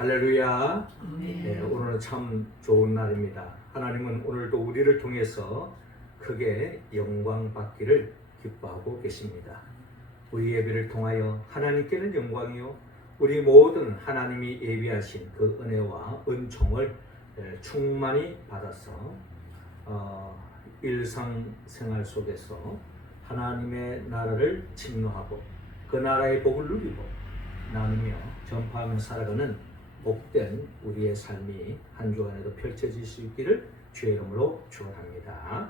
할렐루야. 네, 오늘은 참 좋은 날입니다. 하나님은 오늘도 우리를 통해서 크게 영광 받기를 기뻐하고 계십니다. 우리 예배를 통하여 하나님께는 영광이요, 우리 모든 하나님이 예비하신 그 은혜와 은총을 충만히 받아서 일상생활 속에서 하나님의 나라를 침노하고 그 나라의 복을 누리고 나누며 전파하며 살아가는 복된 우리의 삶이 한 주간에도 펼쳐질 수 있기를 주의 이름으로 축원합니다.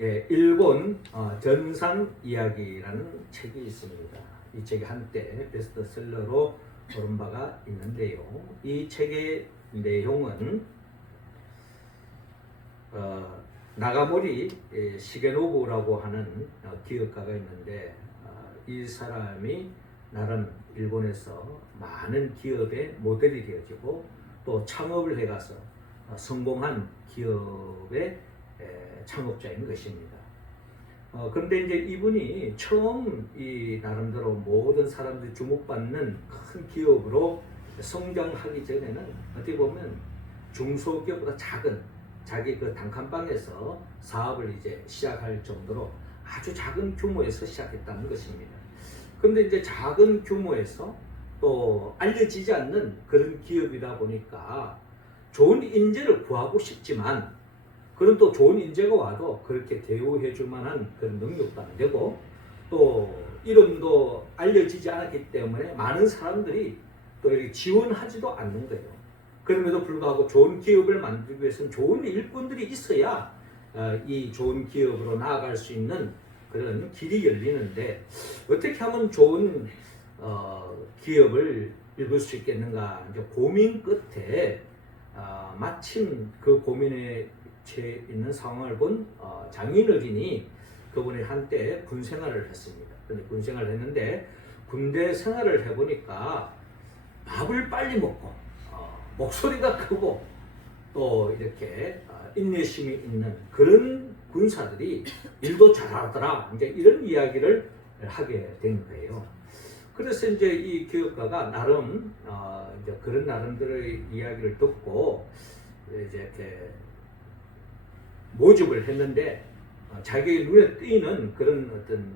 예, 일본 전산 이야기라는 책이 있습니다. 이 책이 한때 베스트셀러로 오른 바가 있는데요. 이 책의 내용은 나가모리 시게노부라고 하는 기업가가 있는데, 이 사람이 나름 일본에서 많은 기업의 모델이 되어지고 또 창업을 해가서 성공한 기업의 창업자인 것입니다. 그런데 이제 이분이 처음 이 나름대로 모든 사람들이 주목받는 큰 기업으로 성장하기 전에는 어떻게 보면 중소기업보다 작은 자기 그 단칸방에서 사업을 이제 시작할 정도로 아주 작은 규모에서 시작했다는 것입니다. 그런데 이제 작은 규모에서 또 알려지지 않는 그런 기업이다 보니까 좋은 인재를 구하고 싶지만, 그런 또 좋은 인재가 와도 그렇게 대우해 줄 만한 그런 능력도 안 되고, 또 이름도 알려지지 않았기 때문에 많은 사람들이 또 이렇게 지원하지도 않는 거예요. 그럼에도 불구하고 좋은 기업을 만들기 위해서는 좋은 일꾼들이 있어야 이 좋은 기업으로 나아갈 수 있는 그런 길이 열리는데, 어떻게 하면 좋은 기업을 이룰 수 있겠는가 이제 고민 끝에 마침 그 고민에 처해 있는 상황을 본 장인 어린이, 그분이 한때 군 생활을 했습니다. 근데 군 생활을 했는데 군대 생활을 해보니까 밥을 빨리 먹고 목소리가 크고 또 이렇게 인내심이 있는 그런 군사들이 일도 잘하더라, 이제 이런 이야기를 하게 된 거예요. 그래서 이제 이 기업가가 나름 이제 그런 나름대로의 이야기를 듣고 이제 이렇게 모집을 했는데 자기 눈에 띄는 그런 어떤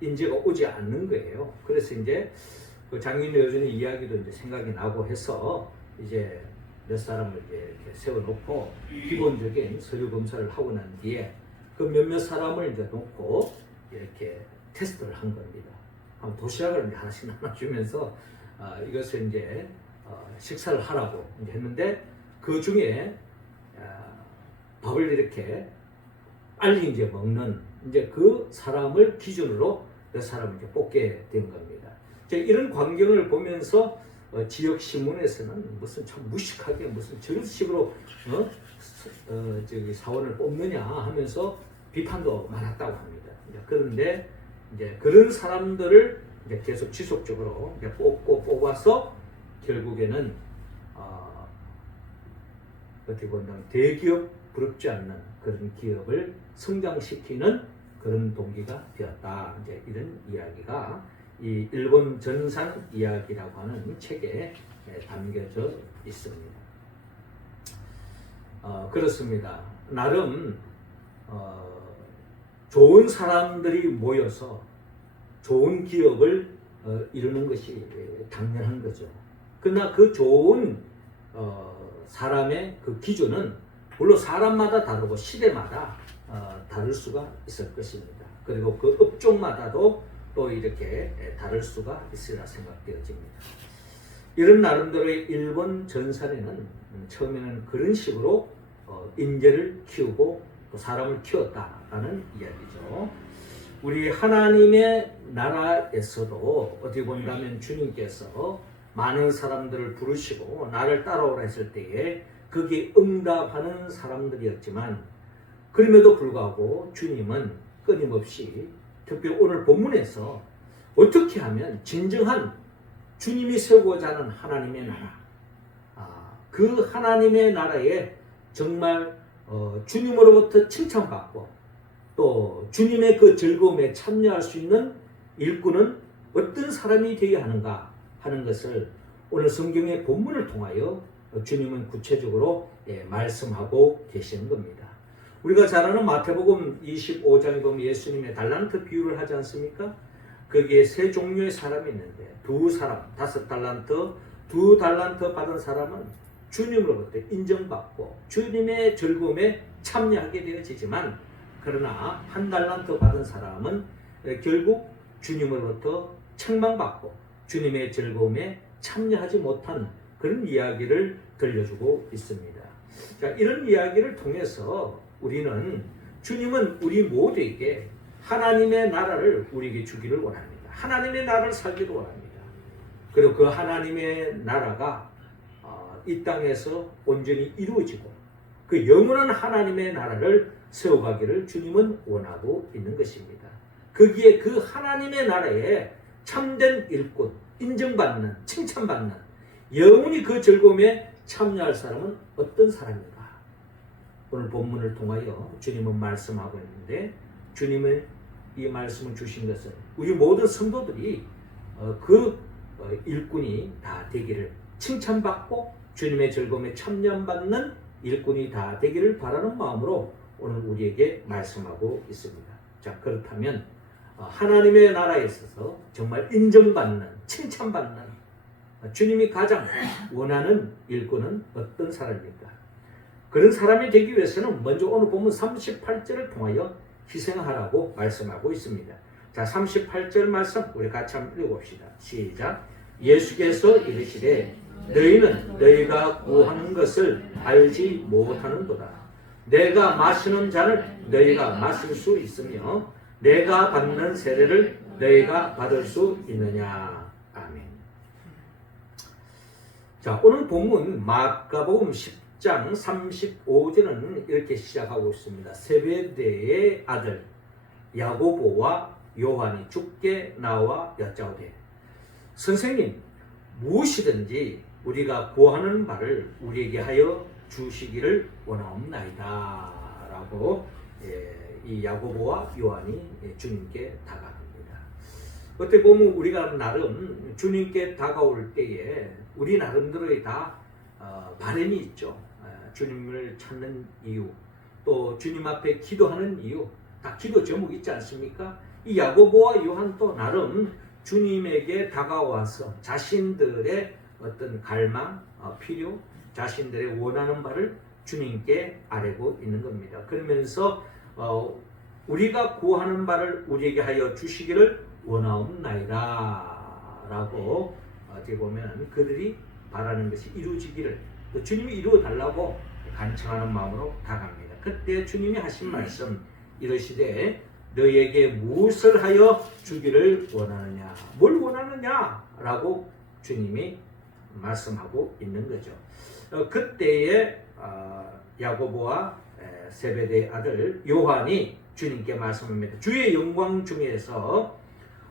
인재가 오지 않는 거예요. 그래서 이제 그 장인 여전의 이야기도 이제 생각이 나고 해서 이제 몇 사람을 이렇게 세워놓고 기본적인 서류 검사를 하고 난 뒤에 그 몇몇 사람을 이제 놓고 이렇게 테스트를 한 겁니다. 한번 도시락을 이제 하나씩 나눠주면서 이것을 이제 식사를 하라고 이제 했는데, 그 중에 밥을 이렇게 빨리 이제 먹는 이제 그 사람을 기준으로 몇 사람을 이제 뽑게 된 겁니다. 이런 광경을 보면서 지역 신문에서는 무슨 참 무식하게 무슨 저런 식으로 저기 사원을 뽑느냐 하면서 비판도 많았다고 합니다. 그런데 이제 그런 사람들을 이제 계속 지속적으로 이제 뽑아서 결국에는 어떻게 보면 대기업 부럽지 않는 그런 기업을 성장시키는 그런 동기가 되었다. 이제 이런 이야기가 이 일본 전산 이야기라고 하는 책에 담겨져 있습니다. 그렇습니다. 나름 좋은 사람들이 모여서 좋은 기업을 이루는 것이 당연한 거죠. 그러나 그 좋은 사람의 그 기준은 물론 사람마다 다르고 시대마다 다를 수가 있을 것입니다. 그리고 그 업종마다도 또 이렇게 다를 수가 있으리라 생각되어집니다. 이런 나름대로의 일본 전산에는 처음에는 그런 식으로 인재를 키우고 또 사람을 키웠다라는 이야기죠. 우리 하나님의 나라에서도 어떻게 본다면 주님께서 많은 사람들을 부르시고 나를 따라오라 했을 때에 거기에 응답하는 사람들이었지만, 그럼에도 불구하고 주님은 끊임없이 특별히 오늘 본문에서 어떻게 하면 진정한 주님이 세우고자 하는 하나님의 나라, 그 하나님의 나라에 정말 주님으로부터 칭찬받고 또 주님의 그 즐거움에 참여할 수 있는 일꾼은 어떤 사람이 되어야 하는가 하는 것을 오늘 성경의 본문을 통하여 주님은 구체적으로 말씀하고 계시는 겁니다. 우리가 잘 아는 마태복음 25장에 보면 예수님의 달란트 비유를 하지 않습니까? 거기에 세 종류의 사람이 있는데 두 사람, 5달란트, 2달란트 받은 사람은 주님으로부터 인정받고 주님의 즐거움에 참여하게 되어지지만, 그러나 1달란트 받은 사람은 결국 주님으로부터 책망받고 주님의 즐거움에 참여하지 못한 그런 이야기를 들려주고 있습니다. 자, 이런 이야기를 통해서 우리는 주님은 우리 모두에게 하나님의 나라를 우리에게 주기를 원합니다. 하나님의 나라를 살기를 원합니다. 그리고 그 하나님의 나라가 이 땅에서 온전히 이루어지고 그 영원한 하나님의 나라를 세워가기를 주님은 원하고 있는 것입니다. 거기에 그 하나님의 나라에 참된 일꾼, 인정받는, 칭찬받는, 영원히 그 즐거움에 참여할 사람은 어떤 사람인가? 오늘 본문을 통하여 주님은 말씀하고 있는데, 주님은 이 말씀을 주신 것은 우리 모든 성도들이 그 일꾼이 다 되기를, 칭찬받고 주님의 즐거움에 참여받는 일꾼이 다 되기를 바라는 마음으로 오늘 우리에게 말씀하고 있습니다. 자, 그렇다면 하나님의 나라에 있어서 정말 인정받는, 칭찬받는 주님이 가장 원하는 일꾼은 어떤 사람입니까? 그런 사람이 되기 위해서는 먼저 오늘 본문 38절을 통하여 희생하라고 말씀하고 있습니다. 자, 38절 말씀 우리 같이 한번 읽어봅시다. 시작. 예수께서 이르시되 너희는 너희가 구하는 것을 알지 못하는도다. 내가 마시는 잔을 너희가 마실 수 있으며 내가 받는 세례를 너희가 받을 수 있느냐. 아멘. 자, 오늘 본문 마가복음 10장 35절은 이렇게 시작하고 있습니다. 세베대의 아들 야고보와 요한이 주께 나와 여짜오되 선생님, 무엇이든지 우리가 구하는 바를 우리에게 하여 주시기를 원하옵나이다 라고 이 야고보와 요한이 주님께 다가갑니다. 어떻게 보면 우리가 나름 주님께 다가올 때에 우리 나름대로의 다 바람이 있죠. 주님을 찾는 이유, 또 주님 앞에 기도하는 이유, 다 기도 제목이 있지 않습니까? 이 야고보와 요한도 나름 주님에게 다가와서 자신들의 어떤 갈망, 필요, 자신들의 원하는 바를 주님께 아뢰고 있는 겁니다. 그러면서 우리가 구하는 바를 우리에게 하여 주시기를 원하옵나이다 라고 어떻게 보면 그들이 바라는 것이 이루어지기를, 또 주님이 이루어 달라고 간청하는 마음으로 다가갑니다. 그때 주님이 하신 말씀 이러시되 너희에게 무엇을 하여 주기를 원하느냐, 뭘 원하느냐 라고 주님이 말씀하고 있는 거죠. 그때에 야고보와 세베대의 아들 요한이 주님께 말씀합니다. 주의 영광 중에서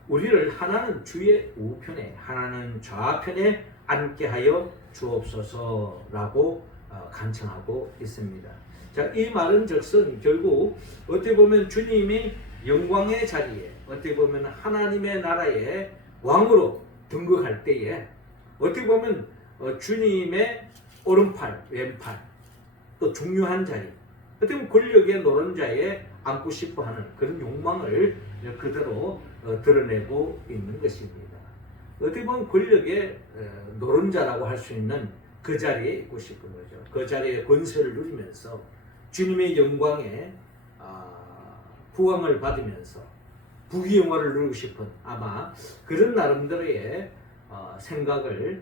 우리를 하나는 주의 우편에 하나는 좌편에 앉게 하여 주옵소서라고 간청하고 있습니다. 자, 이 말은 즉슨 결국 어떻게 보면 주님이 영광의 자리에, 어떻게 보면 하나님의 나라의 왕으로 등극할 때에 어떻게 보면 주님의 오른팔, 왼팔, 또 중요한 자리, 어떻게 보면 권력의 노른자에 앉고 싶어하는 그런 욕망을 그대로 드러내고 있는 것입니다. 어떻게 보면 권력의 노른자라고 할 수 있는 그 자리에 있고 싶은 거죠. 그 자리에 권세를 누리면서 주님의 영광에 부왕을 받으면서 부귀영화를 누리고 싶은 아마 그런 나름대로의 생각을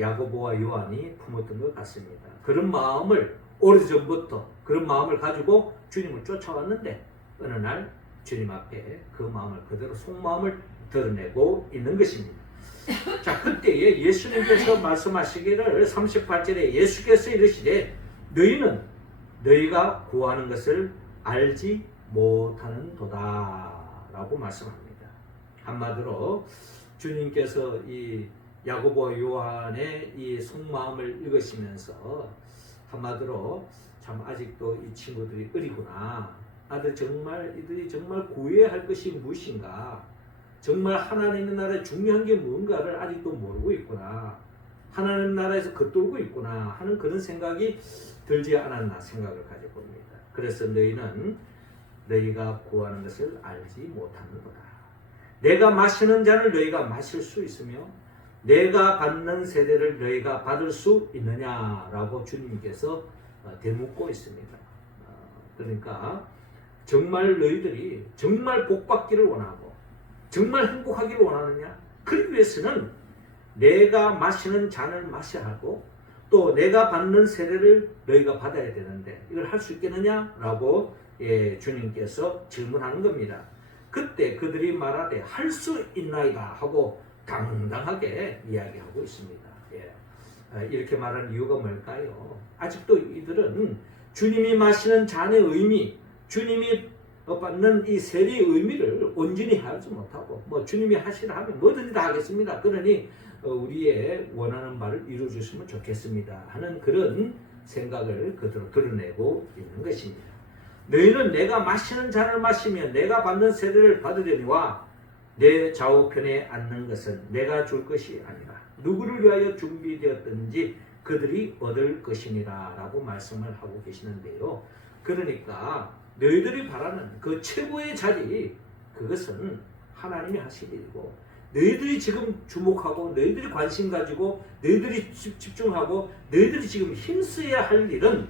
야고보와 요한이 품었던 것 같습니다. 그런 마음을 오래전부터 그런 마음을 가지고 주님을 쫓아왔는데 어느 날 주님 앞에 그 마음을 그대로 속마음을 드러내고 있는 것입니다. 자, 그때에 예수님께서 말씀하시기를 38절에 예수께서 이르시되 너희는 너희가 구하는 것을 알지 못하는 도다 라고 말씀합니다. 한마디로 주님께서 이 야고보 요한의 이 속마음을 읽으시면서 한마디로 참 아직도 이 친구들이 어리구나, 이들이 정말 구해야 할 것이 무엇인가, 정말 하나님의 나라에 중요한 게 뭔가를 아직도 모르고 있구나. 하나님 나라에서 겉돌고 있구나 하는 그런 생각이 들지 않았나 생각을 가져봅니다. 그래서 너희는 너희가 구하는 것을 알지 못하는도다. 내가 마시는 잔을 너희가 마실 수 있으며 내가 받는 세대를 너희가 받을 수 있느냐라고 주님께서 되묻고 있습니다. 그러니까 정말 너희들이 정말 복받기를 원하고 정말 행복하기를 원하느냐? 그러기 위해서는 내가 마시는 잔을 마셔야 하고 또 내가 받는 세례를 너희가 받아야 되는데 이걸 할 수 있겠느냐? 라고 주님께서 질문하는 겁니다. 그때 그들이 말하되 할 수 있나이다 하고 당당하게 이야기하고 있습니다. 이렇게 말하는 이유가 뭘까요? 아직도 이들은 주님이 마시는 잔의 의미, 주님이 받는 이 세례의 의미를 온전히 하지 못하고 뭐 주님이 하시라 하면 뭐든지 다 하겠습니다. 그러니 우리의 원하는 바를 이루어 주시면 좋겠습니다 하는 그런 생각을 그대로 드러내고 있는 것입니다. 너희는 내가 마시는 잔을 마시며 내가 받는 세례를 받으려니와 내 좌우편에 앉는 것은 내가 줄 것이 아니라 누구를 위하여 준비되었든지 그들이 얻을 것이니라 라고 말씀을 하고 계시는데요. 그러니까 너희들이 바라는 그 최고의 자리, 그것은 하나님이 하실 일이고 너희들이 지금 주목하고 너희들이 관심 가지고 너희들이 집중하고 너희들이 지금 힘써야 할 일은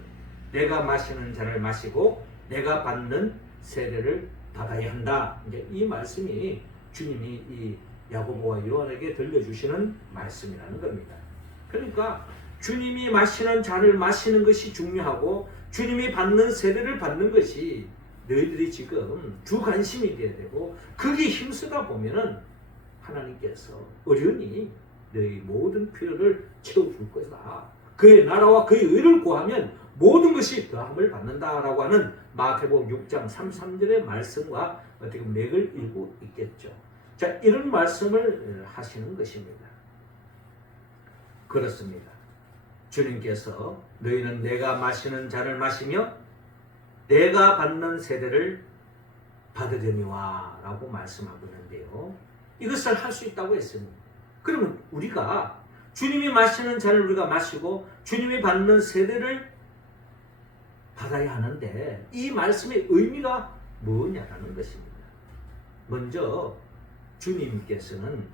내가 마시는 잔을 마시고 내가 받는 세례를 받아야 한다. 이제 이 말씀이 주님이 이 야고보와 요한에게 들려주시는 말씀이라는 겁니다. 그러니까 주님이 마시는 잔을 마시는 것이 중요하고 주님이 받는 세례를 받는 것이 너희들이 지금 주 관심이 돼야 되고 그게 힘쓰다 보면은 하나님께서 어련히 너희 모든 필요를 채워줄 것이다. 그의 나라와 그의 의를 구하면 모든 것이 더함을 받는다라고 하는 마태복음 6장 33절의 말씀과 어떻게 맥을 읽고 있겠죠. 자, 이런 말씀을 하시는 것입니다. 그렇습니다. 주님께서 너희는 내가 마시는 잔을 마시며 내가 받는 세대를 받으려니와 라고 말씀하고 있는데요. 이것을 할 수 있다고 했습니다. 그러면 우리가 주님이 마시는 잔을 우리가 마시고 주님이 받는 세대를 받아야 하는데 이 말씀의 의미가 뭐냐라는 것입니다. 먼저 주님께서는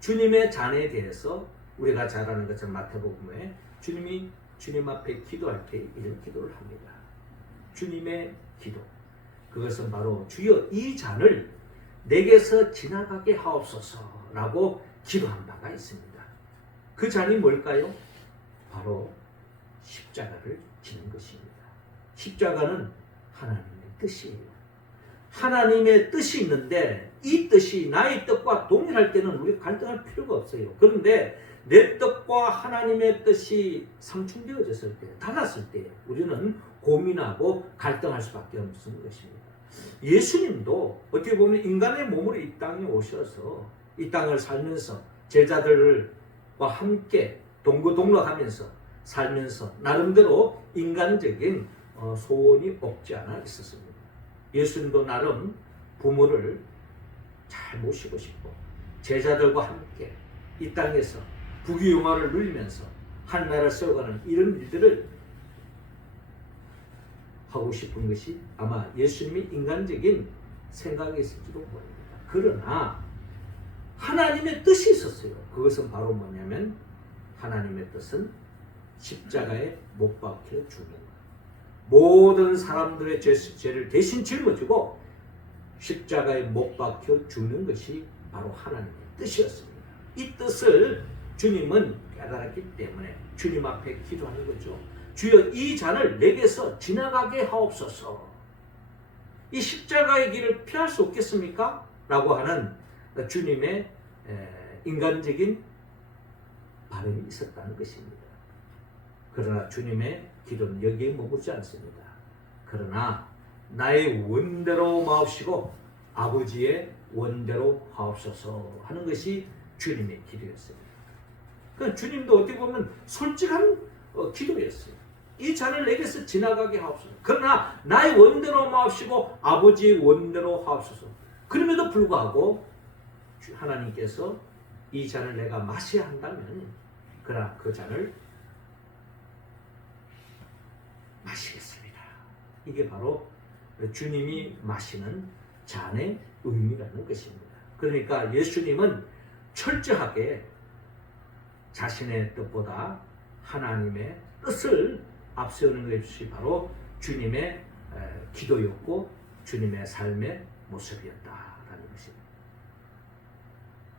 주님의 잔에 대해서 우리가 잘 아는 것처럼 마태복음에 주님이 주님 앞에 기도할 때 이런 기도를 합니다. 주님의 기도. 그것은 바로 주여 이 잔을 내게서 지나가게 하옵소서라고 기도한 바가 있습니다. 그 잔이 뭘까요? 바로 십자가를 지는 것입니다. 십자가는 하나님의 뜻이에요. 하나님의 뜻이 있는데 이 뜻이 나의 뜻과 동일할 때는 우리가 갈등할 필요가 없어요. 그런데 내 뜻과 하나님의 뜻이 상충되어졌을 때, 달랐을 때 우리는 고민하고 갈등할 수밖에 없는 것입니다. 예수님도 어떻게 보면 인간의 몸으로 이 땅에 오셔서 이 땅을 살면서 제자들과 함께 동거동락하면서 살면서 나름대로 인간적인 소원이 없지 않아 있었습니다. 예수님도 나름 부모를 잘 모시고 싶고 제자들과 함께 이 땅에서 부귀영화를 누리면서 하나님을 세워가는 이런 일들을 하고 싶은 것이 아마 예수님의 인간적인 생각이 있을지도 모릅니다. 그러나 하나님의 뜻이 있었어요. 그것은 바로 뭐냐면 하나님의 뜻은 십자가에 못 박혀 죽는 것. 모든 사람들의 죄를 대신 짊어지고 십자가에 못 박혀 죽는 것이 바로 하나님의 뜻이었습니다. 이 뜻을 주님은 깨달았기 때문에 주님 앞에 기도하는 거죠. 주여 이 잔을 내게서 지나가게 하옵소서. 이 십자가의 길을 피할 수 없겠습니까? 라고 하는 주님의 인간적인 바람이 있었다는 것입니다. 그러나 주님의 기도는 여기에 머무지 않습니다. 그러나 나의 원대로 마옵시고 아버지의 원대로 하옵소서 하는 것이 주님의 기도였습니다. 그러니까 주님도 어떻게 보면 솔직한 기도였어요. 이 잔을 내게서 지나가게 하옵소서. 그러나 나의 원대로 마옵시고 아버지의 원대로 하옵소서. 그럼에도 불구하고 하나님께서 이 잔을 내가 마셔야 한다면 그러나 그 잔을 마시겠습니다. 이게 바로 주님이 마시는 잔의 의미라는 것입니다. 그러니까 예수님은 철저하게 자신의 뜻보다 하나님의 뜻을 앞세우는 것이 바로 주님의 기도였고 주님의 삶의 모습이었다라는 것입니다.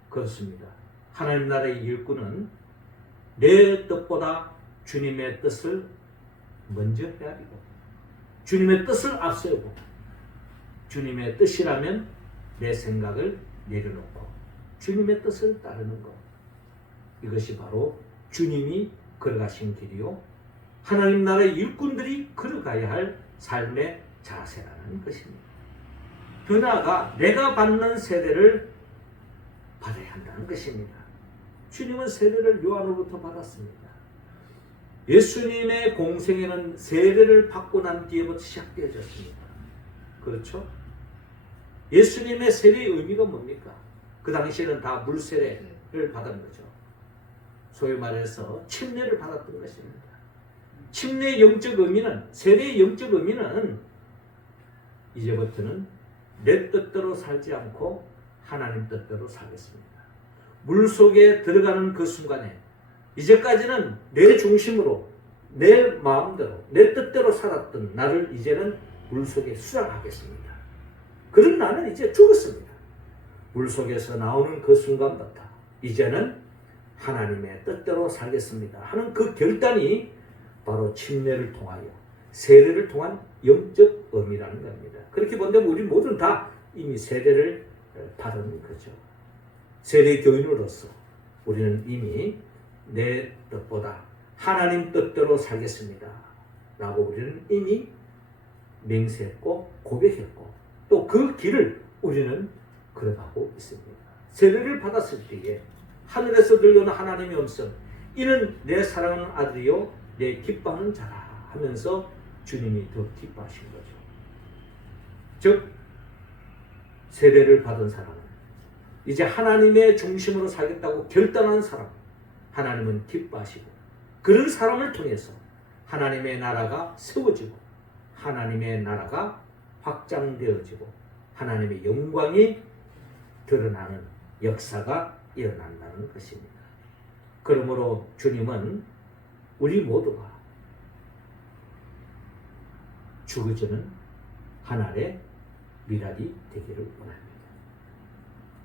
그렇습니다. 하나님 나라의 일꾼은 내 뜻보다 주님의 뜻을 먼저 헤아리고 주님의 뜻을 앞세우고 주님의 뜻이라면 내 생각을 내려놓고 주님의 뜻을 따르는 것, 이것이 바로 주님이 걸어가신 길이요 하나님 나라의 일꾼들이 걸어가야 할 삶의 자세라는 것입니다. 더 나아가 내가 받는 세례를 받아야 한다는 것입니다. 주님은 세례를 요한으로부터 받았습니다. 예수님의 공생애는 세례를 받고 난 뒤에부터 시작되어졌습니다. 그렇죠? 예수님의 세례의 의미가 뭡니까? 그 당시에는 다 물세례를 받은 거죠. 소위 말해서 침례를 받았던 것입니다. 침례의 영적 의미는, 세례의 영적 의미는 이제부터는 내 뜻대로 살지 않고 하나님 뜻대로 살겠습니다. 물 속에 들어가는 그 순간에 이제까지는 내 중심으로 내 마음대로 내 뜻대로 살았던 나를 이제는 물 속에 수장하겠습니다. 그런 나는 이제 죽었습니다. 물 속에서 나오는 그 순간부터 이제는 하나님의 뜻대로 살겠습니다 하는 그 결단이 바로 침례를 통하여 세례를 통한 영적 의미라는 겁니다. 그렇게 본다면 우리 모두는 다 이미 세례를 받은 거죠. 세례 교인으로서 우리는 이미 내 뜻보다 하나님 뜻대로 살겠습니다 라고 우리는 이미 맹세했고 고백했고 또 그 길을 우리는 걸어가고 있습니다. 세례를 받았을 때에 하늘에서 들려오는 하나님의 음성, 이는 내 사랑하는 아들이요 내 기뻐하는 자라 하면서 주님이 더 기뻐하신 거죠. 즉 세례를 받은 사람은 이제 하나님의 중심으로 살겠다고 결단한 사람, 하나님은 기뻐하시고 그런 사람을 통해서 하나님의 나라가 세워지고 하나님의 나라가 확장되어지고 하나님의 영광이 드러나는 역사가 일어난다는 것입니다. 그러므로 주님은 우리 모두가 죽어지는 하나의 미랄이 되기를 원합니다.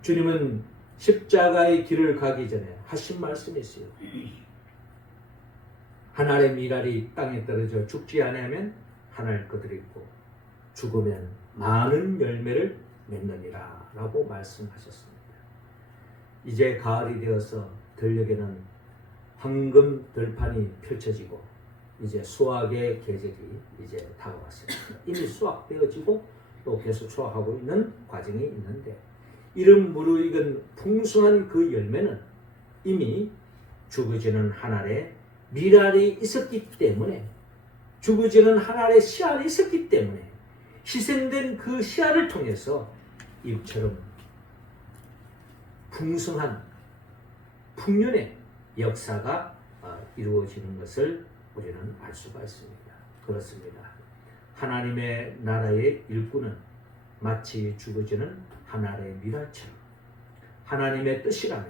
주님은 십자가의 길을 가기 전에 하신 말씀이 있어요. 하나의 미랄이 땅에 떨어져 죽지 않으면 하나를 거두리고 죽으면 많은 열매를 맺느니라 라고 말씀하셨습니다. 이제 가을이 되어서 들녘에는 황금 들판이 펼쳐지고 이제 수확의 계절이 이제 다가왔습니다. 이미 수확되어지고 또 계속 수확하고 있는 과정이 있는데 이런 무르익은 풍성한 그 열매는 이미 죽어지는 한 알에 미랄이 있었기 때문에 죽어지는 한 알에 씨알이 있었기 때문에 희생된 그 씨알을 통해서 이처럼 풍성한 풍년의 역사가 이루어지는 것을 우리는 알 수가 있습니다. 그렇습니다. 하나님의 나라의 일꾼은 마치 죽어지는 한 알의 미랄처럼 하나님의 뜻이라면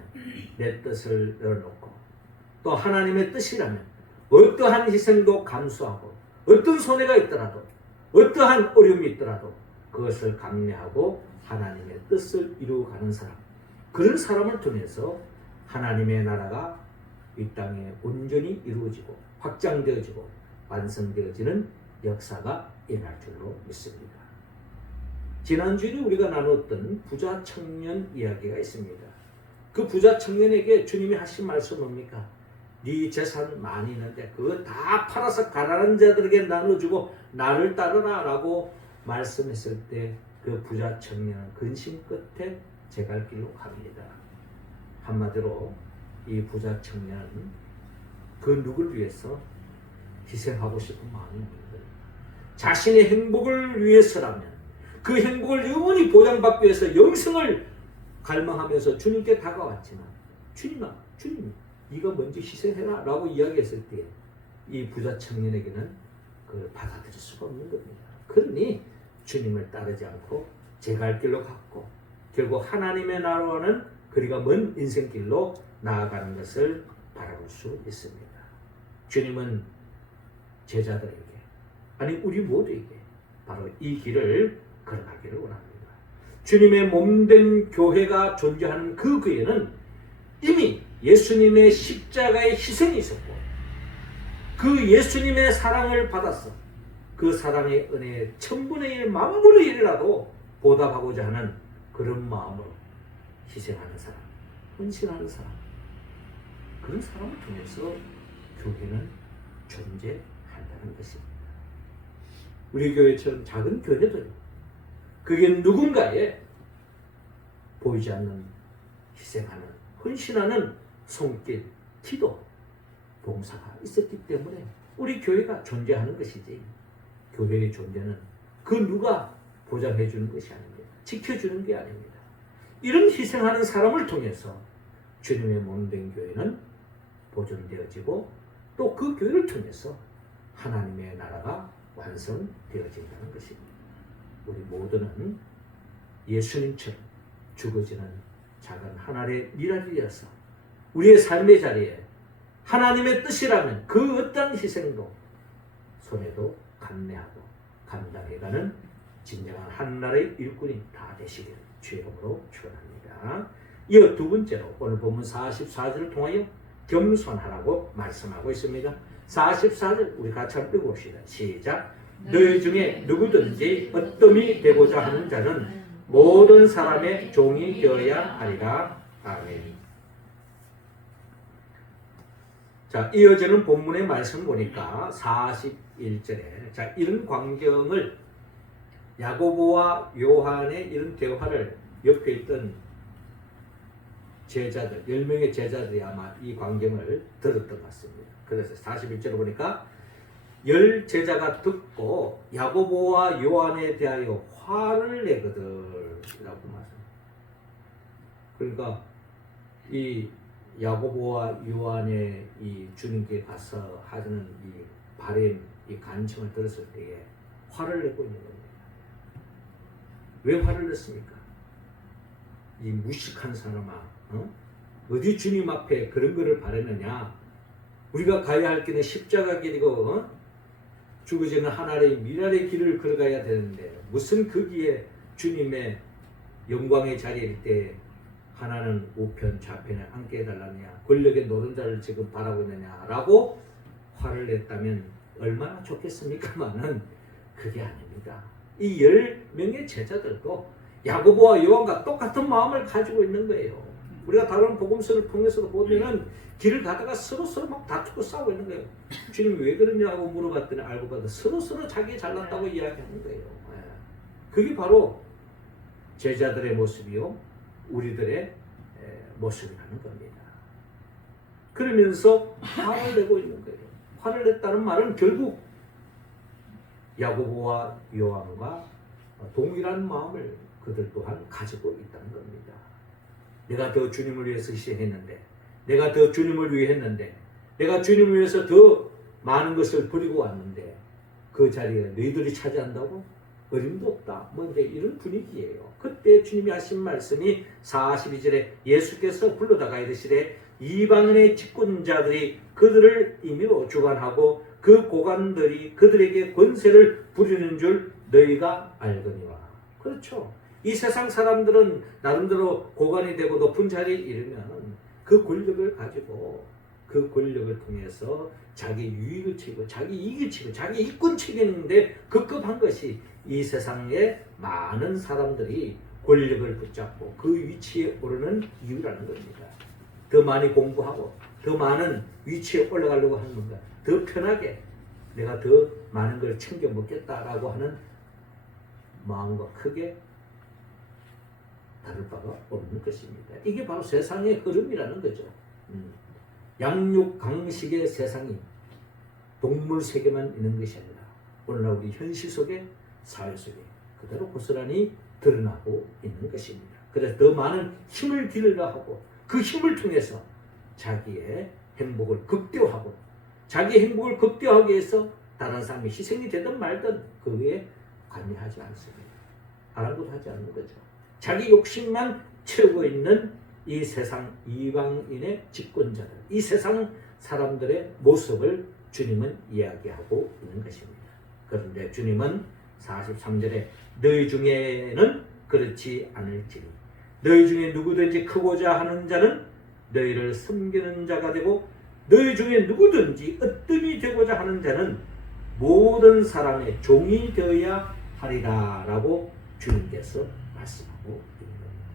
내 뜻을 열어놓고 또 하나님의 뜻이라면 어떠한 희생도 감수하고 어떤 손해가 있더라도 어떠한 어려움이 있더라도 그것을 감내하고 하나님의 뜻을 이루어가는 사람, 그런 사람을 통해서 하나님의 나라가 이 땅에 온전히 이루어지고 확장되어지고 완성되어지는 역사가 일어날 줄로 믿습니다. 지난주에 우리가 나눴던 부자 청년 이야기가 있습니다. 그 부자 청년에게 주님이 하신 말씀 뭡니까? 네 재산 많이 있는데 그거 다 팔아서 가난한 자들에게 나눠주고 나를 따르라 라고 말씀했을 때 그 부자 청년은 근심 끝에 제 갈 길로 갑니다. 한마디로 이 부자 청년은 그 누구를 위해서 희생하고 싶은 마음이 있는 거예요. 자신의 행복을 위해서라면 그 행복을 영원히 보장받기 위해서 영생을 갈망하면서 주님께 다가왔지만 주님아, 주님, 네가 먼저 희생해라 라고 이야기했을 때 이 부자 청년에게는 그걸 받아들일 수가 없는 겁니다. 그러니 주님을 따르지 않고 제 갈 길로 갔고 결국 하나님의 나라와는 거리가 먼 인생길로 나아가는 것을 바라볼 수 있습니다. 주님은 제자들에게, 아니 우리 모두에게 바로 이 길을 걸어가기를 원합니다. 주님의 몸된 교회가 존재하는 그 교회는 이미 예수님의 십자가의 희생이 있었고 그 예수님의 사랑을 받았어. 그 사랑의 은혜에 1000분의 1, 만분의 1이라도 보답하고자 하는 그런 마음으로 희생하는 사람, 헌신하는 사람, 그런 사람을 통해서 교회는 존재한다는 것입니다. 우리 교회처럼 작은 교회들, 그게 누군가의 보이지 않는 희생하는, 헌신하는 손길, 기도, 봉사가 있었기 때문에 우리 교회가 존재하는 것이지, 교회의 존재는 그 누가 보장해 주는 것이 아닙니다. 지켜주는 게 아닙니다. 이런 희생하는 사람을 통해서 주님의 몸된 교회는 보존되어지고 또 그 교회를 통해서 하나님의 나라가 완성되어진다는 것입니다. 우리 모두는 예수님처럼 죽어지는 작은 하나의 미랄이어서 우리의 삶의 자리에 하나님의 뜻이라면 그 어떤 희생도 손에도 감내하고 감당해가는 진정한 한나라의 일꾼이 다 되시기를 주의 이름으로 축원합니다. 이어 두 번째로 오늘 본문 44절을 통하여 겸손하라고 말씀하고 있습니다. 44절 우리 같이 한번 읽어봅시다. 시작. 너희 중에 누구든지 어뜸이 되고자 하는 자는 모든 사람의 종이 되어야 하리라. 아멘. 자, 이어지는 본문의 말씀 보니까 41절에 자, 이런 광경을 야고보와 요한의 이런 대화를 옆에 있던 제자들, 10명의 제자들이 아마 이 광경을 들었던 것 같습니다. 그래서 41절을 보니까 10 제자가 듣고 야고보와 요한에 대하여 화를 내거든 라고 말씀합니다. 그러니까 이 야고보와 요한의 이 주님께 가서 하는 이 바램, 이 간청을 들었을 때에 화를 내고 있는 겁니다. 왜 화를 냈습니까? 이 무식한 사람아, 어디 주님 앞에 그런 거를 바라느냐? 우리가 가야 할 길은 십자가 길이고 죽어지는 하나의 미랄의 길을 걸어가야 되는데 무슨 거기에 주님의 영광의 자리일 때 하나는 우편 좌편에 앉게 해달라느냐, 권력의 노른자를 지금 바라고 있느냐라고 화를 냈다면 얼마나 좋겠습니까마는 그게 아닙니다. 이 10명의 제자들도 야고보와 요한과 똑같은 마음을 가지고 있는 거예요. 우리가 다른 복음서를 통해서도 보면은 길을 가다가 서로 막 다투고 싸우고 있는 거예요. 주님이 왜 그러냐고 물어봤더니 알고 봐도 서로 자기 잘났다고 이야기하는 거예요. 그게 바로 제자들의 모습이요, 우리들의 모습이라는 겁니다. 그러면서 화를 내고 있는 거예요. 화를 냈다는 말은 결국 야고보와 요한과 동일한 마음을 그들 또한 가지고 있다는 겁니다. 내가 더 주님을 위해서 희생했는데, 내가 더 주님을 위해 했는데, 내가 주님을 위해서 더 많은 것을 버리고 왔는데 그 자리에 너희들이 차지한다고? 어림도 없다. 뭐 이제 이런 분위기예요. 그때 주님이 하신 말씀이 42절에 예수께서 불러다가 이르시되 이방인의 직분자들이 그들을 임의로 주관하고 그 고관들이 그들에게 권세를 부리는 줄 너희가 알거니와. 그렇죠. 이 세상 사람들은 나름대로 고관이 되고 높은 자리에 이르면 그 권력을 가지고 그 권력을 통해서 자기 유익을 치고 자기 이익을 치고 자기 이권 치기는데 급급한 것이 이 세상에 많은 사람들이 권력을 붙잡고 그 위치에 오르는 이유라는 겁니다. 더 많이 공부하고 더 많은 위치에 올라가려고 하는 건가, 더 편하게 내가 더 많은 걸 챙겨 먹겠다라고 하는 마음과 크게 다를 바가 없는 것입니다. 이게 바로 세상의 흐름이라는 거죠. 양육 강식의 세상이 동물 세계만 있는 것이 아니라 오늘날 우리 현실 속에, 사회 속에 그대로 고스란히 드러나고 있는 것입니다. 그래서 더 많은 힘을 기르려 하고 그 힘을 통해서 자기의 행복을 극대화하고 자기 행복을 극대화하기 위해서 다른 사람이 희생이 되든 말든 그에 관여하지 않습니다. 아랑곳하지 않는 거죠. 자기 욕심만 채우고 있는 이 세상 이방인의 집권자들, 이 세상 사람들의 모습을 주님은 이야기하고 있는 것입니다. 그런데 주님은 43절에 너희 중에는 그렇지 않을지니 너희 중에 누구든지 크고자 하는 자는 너희를 섬기는 자가 되고 너희 중에 누구든지 으뜸이 되고자 하는 자는 모든 사람의 종이 되어야 하리라 라고 주님께서 말씀하고 있는 겁니다.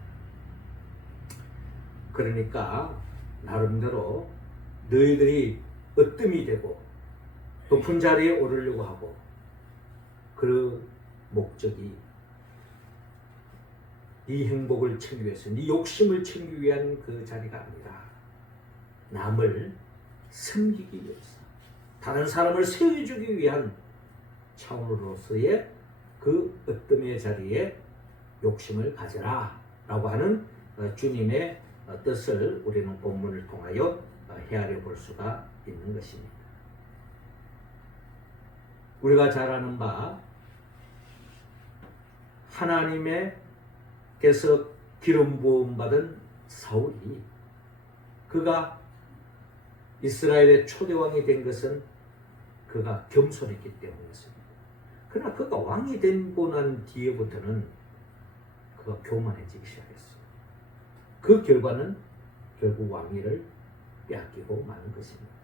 그러니까 나름대로 너희들이 으뜸이 되고 높은 자리에 오르려고 하고 그 목적이 네 행복을 챙기기 위해서 네 욕심을 챙기기 위한 그 자리가 아니라 남을 섬기기 위해서 다른 사람을 세워주기 위한 차원으로서의 그 으뜸의 자리에 욕심을 가져라 라고 하는 주님의 뜻을 우리는 본문을 통하여 헤아려 볼 수가 있는 것입니다. 우리가 잘 아는 바 하나님께서 기름 부음 받은 사울이 그가 이스라엘의 초대왕이 된 것은 그가 겸손했기 때문이었습니다. 그러나 그가 왕이 되고 난 뒤에부터는 그가 교만해지기 시작했어요. 그 결과는 결국 왕위를 빼앗기고 마는 것입니다.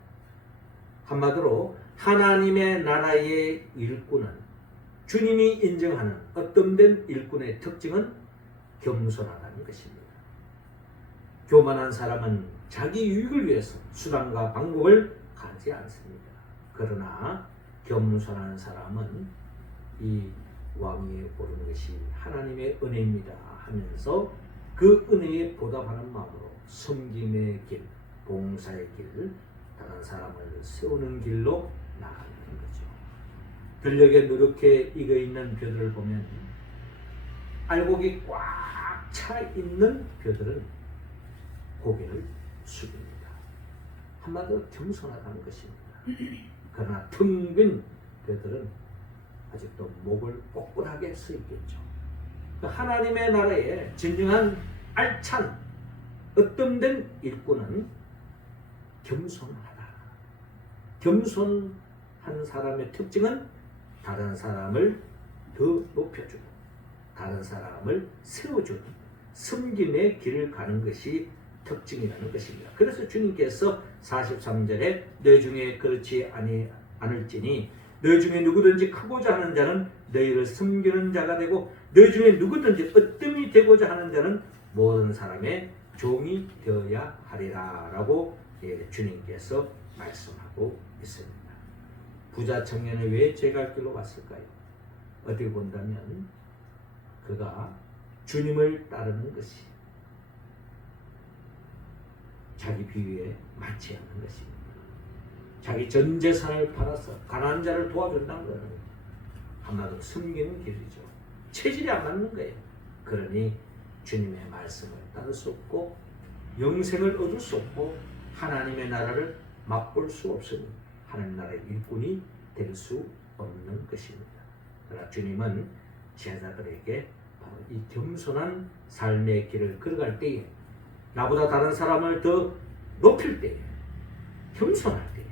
한마디로 하나님의 나라의 일꾼은 주님이 인정하는 어떤된 일꾼의 특징은 겸손하다는 것입니다. 교만한 사람은 자기 유익을 위해서 수단과 방법을 가지 않습니다. 그러나 겸손한 사람은 이 왕위에 오르는 것이 하나님의 은혜입니다 하면서 그 은혜에 보답하는 마음으로 섬김의 길, 봉사의 길, 다른 사람을 세우는 길로 나가는 거죠. 들녘에 누렇게 익어있는 벼들을 보면 알곡이 꽉 차 있는 벼들은 고개를 숙입니다. 한마디로 겸손하다는 것입니다. 그러나 텅 빈 벼들은 아직도 목을 꼿꼿하게 서 있겠죠. 하나님의 나라에 진정한 알찬 으뜸된 일꾼은 겸손하다. 겸손한 사람의 특징은 다른 사람을 더 높여주고 다른 사람을 세워주는 섬김의 길을 가는 것이 특징이라는 것입니다. 그래서 주님께서 43절에 너희 중에 그렇지 않을지니 너희 중에 누구든지 크고자 하는 자는 너희를 섬기는 자가 되고 너희 중에 누구든지 으뜸이 되고자 하는 자는 모든 사람의 종이 되어야 하리라 라고 주님께서 말씀하고 있습니다. 부자 청년은 왜 제갈 길로 왔을까요? 어디 본다면 그가 주님을 따르는 것이 자기 비위에 맞지 않는 것입니다. 자기 전 재산을 팔아서 가난한 자를 도와준다는 것은 한마디로 숨기는 길이죠. 체질이 안 맞는 거예요. 그러니 주님의 말씀을 따를 수 없고 영생을 얻을 수 없고 하나님의 나라를 맛볼 수 없으니 하나님 나라의 일꾼이 될 수 없는 것입니다. 그러나 주님은 제자들에게 바로 이 겸손한 삶의 길을 걸어갈 때에 나보다 다른 사람을 더 높일 때에 겸손할 때에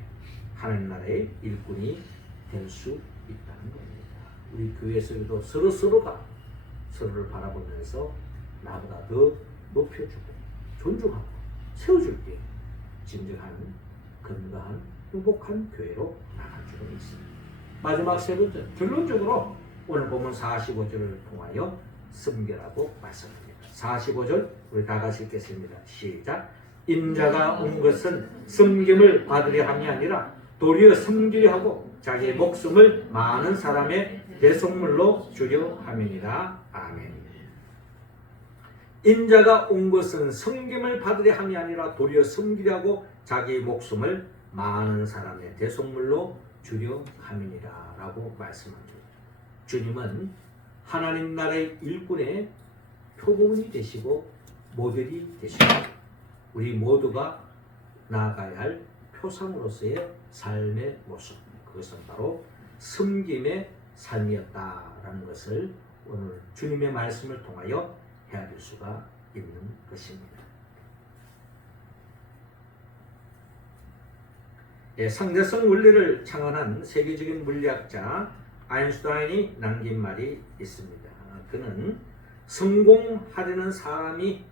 하나님 나라의 일꾼이 될 수 있다는 겁니다. 우리 교회에서도 서로가 서로를 바라보면서 나보다 더 높여주고 존중하고 세워줄 때 진정한 건강한 행복한 교회로 나갈 줄은 있습니다. 마지막 세 번째, 결론적으로 오늘 보면 45절을 통하여 섬겨라고 말씀합니다. 45절 우리 다 같이 읽겠습니다. 시작. 인자가 온 것은 섬김을 받으려 함이 아니라 도리어 섬기려 하고 자기의 목숨을 많은 사람의 대속물로 주려 함이니라. 아멘. 인자가 온 것은 섬김을 받으려 함이 아니라 도리어 섬기려 하고 자기의 목숨을 많은 사람의 대속물로 주려 함이니라 라고 말씀합니다. 주님은 하나님 나라의 일꾼의 표본이 되시고 모델이 되시고 우리 모두가 나아가야 할 표상으로서의 삶의 모습, 그것은 바로 섬김의 삶이었다라는 것을 오늘 주님의 말씀을 통하여 헤아릴 수가 있는 것입니다. 상대성 원리를 창안한 세계적인 물리학자 아인슈타인이 남긴 말이 있습니다. 그는 성공하려는 사람이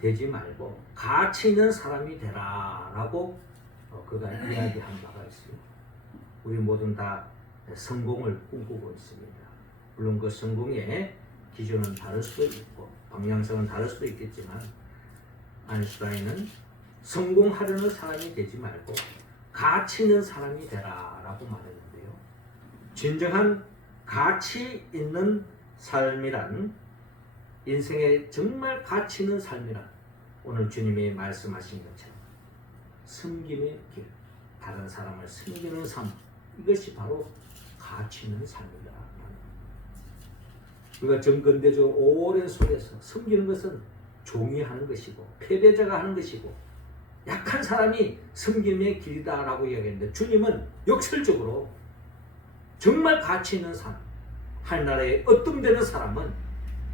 되지 말고 가치 있는 사람이 되라라고 그가 이야기한 바가 있습니다. 우리 모두 다 성공을 꿈꾸고 있습니다. 물론 그 성공의 기준은 다를 수도 있고 방향성은 다를 수도 있겠지만 아인슈타인은 성공하려는 사람이 되지 말고 가치 있는 사람이 되라라고 말했는데요. 진정한 가치 있는 삶이란, 인생에 정말 가치 있는 삶이란 오늘 주님이 말씀하신 것처럼 섬김의 길, 다른 사람을 섬기는 삶, 이것이 바로 가치 있는 삶이다. 우리가 정근대적 오랜 속에서 섬기는 것은 종이 하는 것이고 패배자가 하는 것이고 약한 사람이 섬김의 길이다라고 이야기했는데, 주님은 역설적으로 정말 가치 있는 삶, 하나님나라에 얻음되는 사람은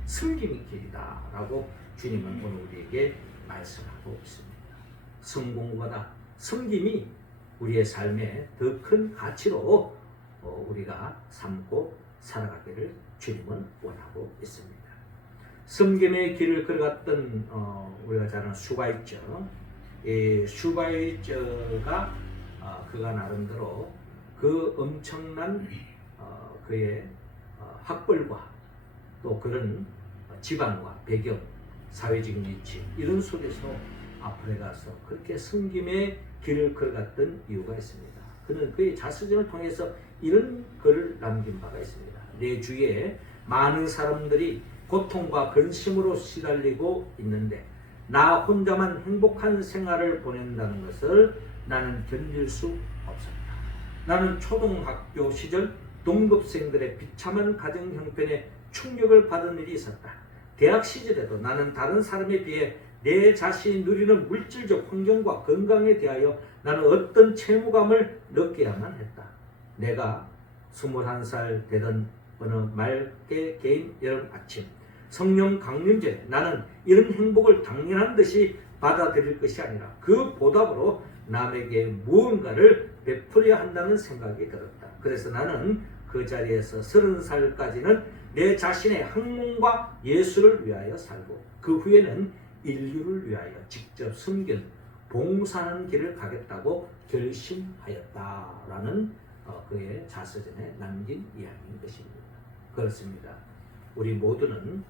섬김의 길이다라고 주님은 오늘 우리에게 말씀하고 있습니다. 성공보다 섬김이 우리의 삶에 더 큰 가치로 우리가 삼고 살아가기를 주님은 원하고 있습니다. 섬김의 길을 걸어갔던 우리가 잘 아는 슈바이처, 이 슈바이처가 그가 나름대로 그 엄청난 그의 학벌과 또 그런 지방과 배경, 사회적인 위치 이런 속에서 앞으로 가서 그렇게 섬김의 길을 걸어갔던 이유가 있습니다. 그는 그의 자서전을 통해서 이런 글을 남긴 바가 있습니다. 내 주위에 많은 사람들이 고통과 근심으로 시달리고 있는데 나 혼자만 행복한 생활을 보낸다는 것을 나는 견딜 수 없었다. 나는 초등학교 시절 동급생들의 비참한 가정 형편에 충격을 받은 일이 있었다. 대학 시절에도 나는 다른 사람에 비해 내 자신이 누리는 물질적 환경과 건강에 대하여 나는 어떤 채무감을 느껴야만 했다. 내가 21살 되던 어느 맑게 개인 여름 아침 성령 강림절에 나는 이런 행복을 당연한 듯이 받아들일 것이 아니라 그 보답으로 남에게 무언가를 베풀어야 한다는 생각이 들었다. 그래서 나는 그 자리에서 30살까지는 내 자신의 학문과 예술을 위하여 살고 그 후에는 인류를 위하여 직접 섬긴 봉사하는 길을 가겠다고 결심하였다라는 그의 자서전에 남긴 이야기인 것입니다. 그렇습니다. 우리 모두는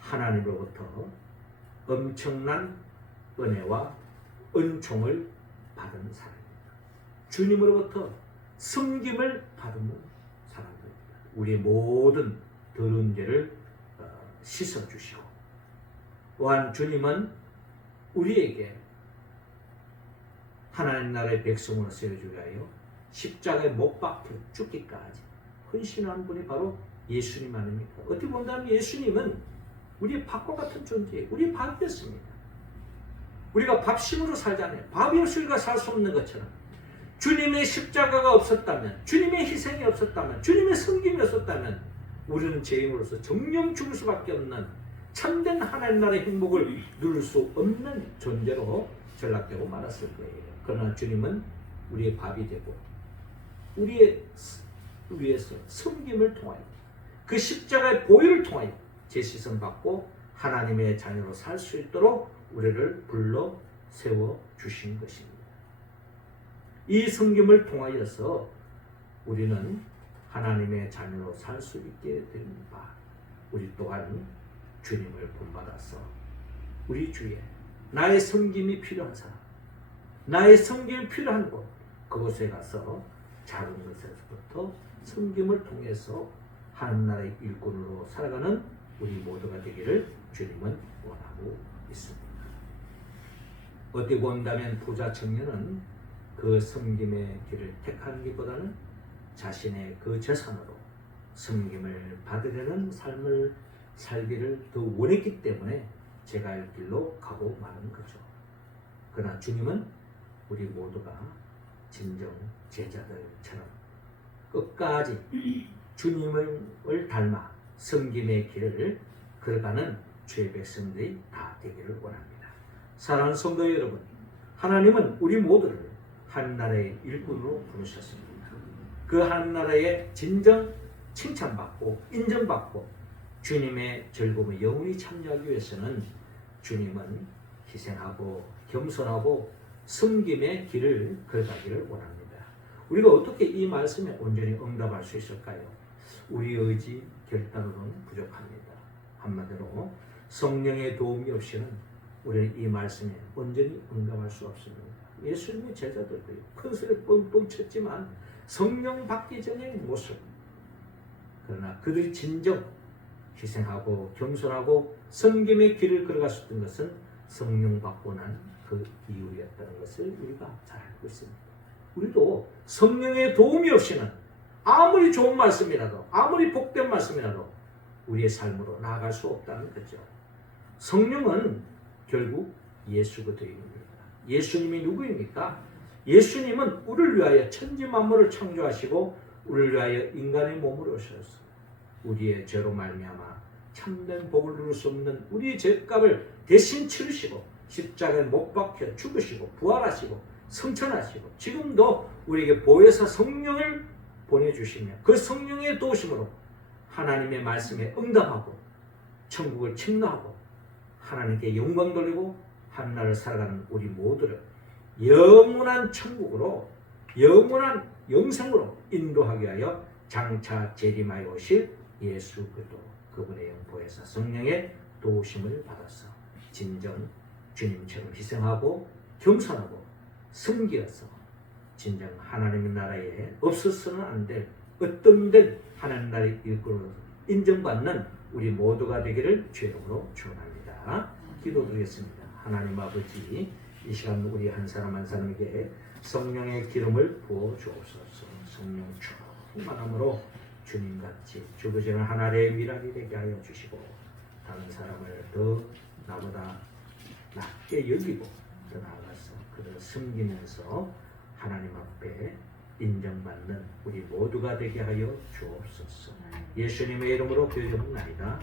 하나님으로부터 엄청난 은혜와 은총을 받은 사람입니다. 주님으로부터 섬김을 받는 사람입니다. 우리의 모든 더러운 죄를 씻어주시고 또한 주님은 우리에게 하나님 나라의 백성으로 세워주기 위하여 십자가에 못 박혀 죽기까지 헌신한 분이 바로 예수님 아닙니까? 어떻게 본다면 예수님은 우리의 밥과 같은 존재예요. 우리의 밥이었습니다. 우리가 밥심으로 살잖아요. 밥이 없이 우리가 살 수 없는 것처럼 주님의 십자가가 없었다면, 주님의 희생이 없었다면, 주님의 섬김이 없었다면 우리는 죄인으로서 정령 죽을 수밖에 없는 참된 하나님 나라의 행복을 누릴 수 없는 존재로 전락되고 말았을 거예요. 그러나 주님은 우리의 밥이 되고 우리의 위해서 섬김을 통하여 그 십자가의 보혈을 통하여 제시선 받고 하나님의 자녀로 살 수 있도록 우리를 불러 세워 주신 것입니다. 이 섬김을 통하여서 우리는 하나님의 자녀로 살 수 있게 된 바, 우리 또한 주님을 본받아서 우리 주위에 나의 섬김이 필요한 사람, 나의 섬김이 필요한 곳, 그곳에 가서 작은 것에서부터 섬김을 통해서 하나님 나라의 일꾼으로 살아가는 우리 모두가 되기를 주님은 원하고 있습니다. 어떻게 본다면 부자 청년은 그 섬김의 길을 택하는 것보다는 자신의 그 재산으로 섬김을 받으려는 삶을 살기를 더 원했기 때문에 제가 할 길로 가고 마는 거죠. 그러나 주님은 우리 모두가 진정 제자들처럼 끝까지 주님을 닮아 섬김의 길을 걸어가는 주의 백성들이 다 되기를 원합니다. 사랑하는 성도 여러분, 하나님은 우리 모두를 한 나라의 일꾼으로 부르셨습니다. 그 한 나라의 진정 칭찬받고 인정받고 주님의 즐거움에 영원히 참여하기 위해서는 주님은 희생하고 겸손하고 섬김의 길을 걸어가기를 원합니다. 우리가 어떻게 이 말씀에 온전히 응답할 수 있을까요? 우리 의지 결단으로는 부족합니다. 한마디로 성령의 도움이 없이는 우리는 이 말씀에 온전히 응답할 수 없습니다. 예수님의 제자들도 큰 소리 뻥뻥 쳤지만 성령 받기 전의 모습, 그러나 그들이 진정 희생하고 겸손하고 섬김의 길을 걸어갔었던 것은 성령 받고 난 그 이유였다는 것을 우리가 잘 알고 있습니다. 우리도 성령의 도움이 없이는 아무리 좋은 말씀이라도 아무리 복된 말씀이라도 우리의 삶으로 나아갈 수 없다는 거죠. 성령은 결국 예수거든입니다. 예수님이 누구입니까? 예수님은 우리를 위하여 천지 만물을 창조하시고 우리를 위하여 인간의 몸으로 오셨어요. 우리의 죄로 말미암아 참된 복을 누릴 수 없는 우리의 죄값을 대신 치르시고 십자가에 못 박혀 죽으시고 부활하시고 성천하시고 지금도 우리에게 보혜사 성령을 보내주시며 그 성령의 도우심으로 하나님의 말씀에 응답하고 천국을 침노하고 하나님께 영광 돌리고 한나라를 살아가는 우리 모두를 영원한 천국으로 영원한 영생으로 인도하기 위하여 장차 재림하여 오실 예수 그리스도 그분의 영보혜사 성령의 도우심을 받아서 진정 주님처럼 희생하고 겸손하고 섬기어서 진정 하나님의 나라에 없어서는 안 될 어떤 된 하나님 나라의 일꾼으로 인정받는 우리 모두가 되기를 주의 이름으로 축원합니다. 기도드리겠습니다. 하나님 아버지, 이 시간 우리 한 사람 한 사람에게 성령의 기름을 부어 주옵소서. 성령 충만함으로 주님같이 주부지는 하나님의 미랄이 되게 하여 주시고 다른 사람을 더 나보다 낮게 여기고 더 나아가서 그를 섬기면서 하나님 앞에 인정받는 우리 모두가 되게 하여 주옵소서. 예수님의 이름으로 기도합나이다.